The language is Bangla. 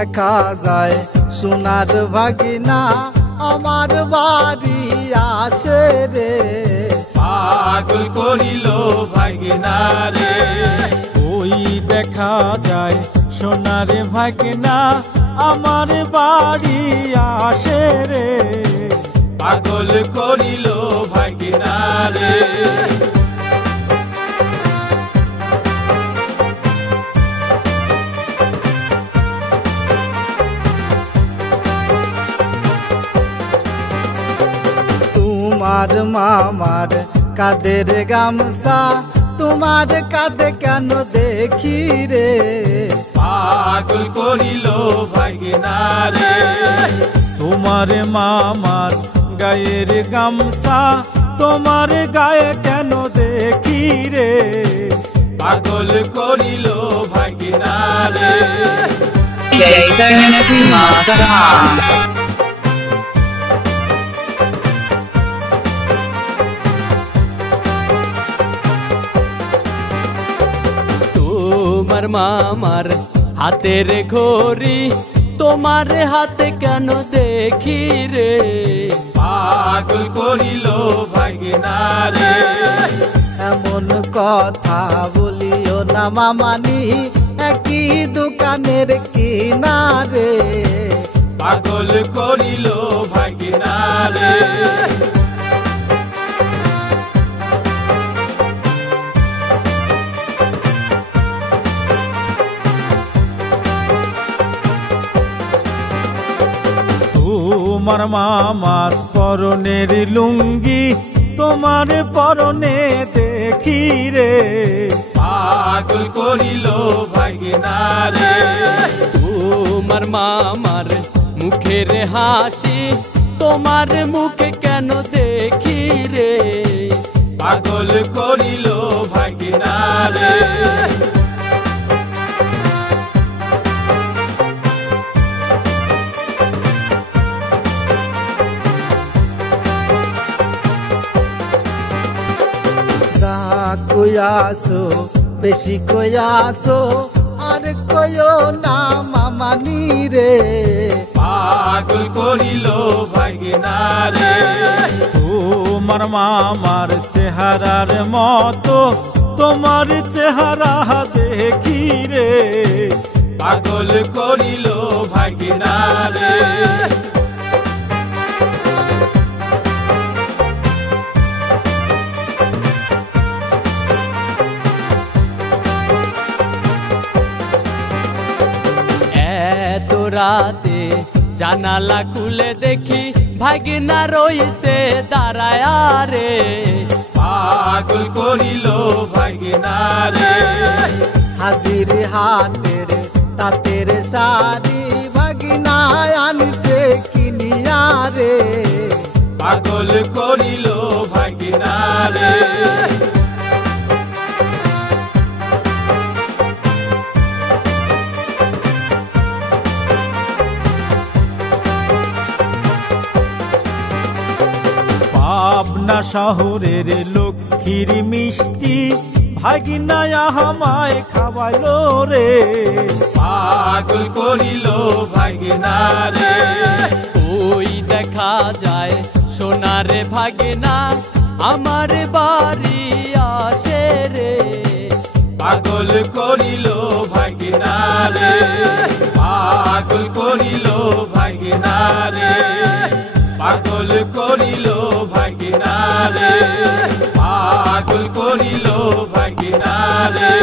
দেখা যায় সোনার ভাগিনা আমার বাড়ি আসে রে। পাগল করিল ভাগিনা রে। ওই দেখা যায় সোনার ভাগিনা আমার বাড়ি আসে রে। পাগল করিল ভাগিনা রে। তোমার মামার কাদের গামছা তোমার কাঁধে কেন দেখি রে। পাগল করিল ভাগিনা রে। তোমার মামার গায়ের গামছা তোমার গায়ে কেন দেখি রে। পাগল করিল ভাগিনা রে। তোমার মামার হাতের ঘড়ি তোমার হাতে কেন দেখি রে। পাগল করিল ভাগিনা রে। এমন কথা বলিও না মামানি একই দোকানের কিনারে। পাগল করিল ভাগিনা রে। তোমার মামার পরনের লুঙ্গি তোমার পরনে দেখি রে। পাগল করিল ভাগিনা রে। তোমার মামার মুখের হাসি তোমার মুখে কেন দেখি রে। পাগল করিল ভাগিনা রে। কইয়াছো বেশি কইয়াছো আর কইও না মামানি রে। পাগল করিল ভাগিনা রে। তোমার মামার চেহারার মতো তোমার চেহারা দেখি রে। পাগল করিল ভাগিনা রে। রাতে জানালা খুলে দেখি ভাগিনা রইছে দাঁড়ায়া রে। পাগল করিল ভাগিনা রে। হাজির হাটের তাঁতের শাড়ি ভাগিনা আনিছে কিনিয়া রে। পাগল করিল ভাগিনা রে। পাবনা শহরের লক্ষ্মীর মিষ্টি ভাগিনা আমায় খাওয়াইলো রে। পাগল করিল ভাগিনা রে। ওই দেখা যায় সোনার ভাগিনা আমার বাড়ি আসে রে। পাগল করিল ভাগিনা রে। পাগল করিল ভাগিনা রে। পাগল করিল ভাগিনা রে। পাগল করিল ভাগিনা রে।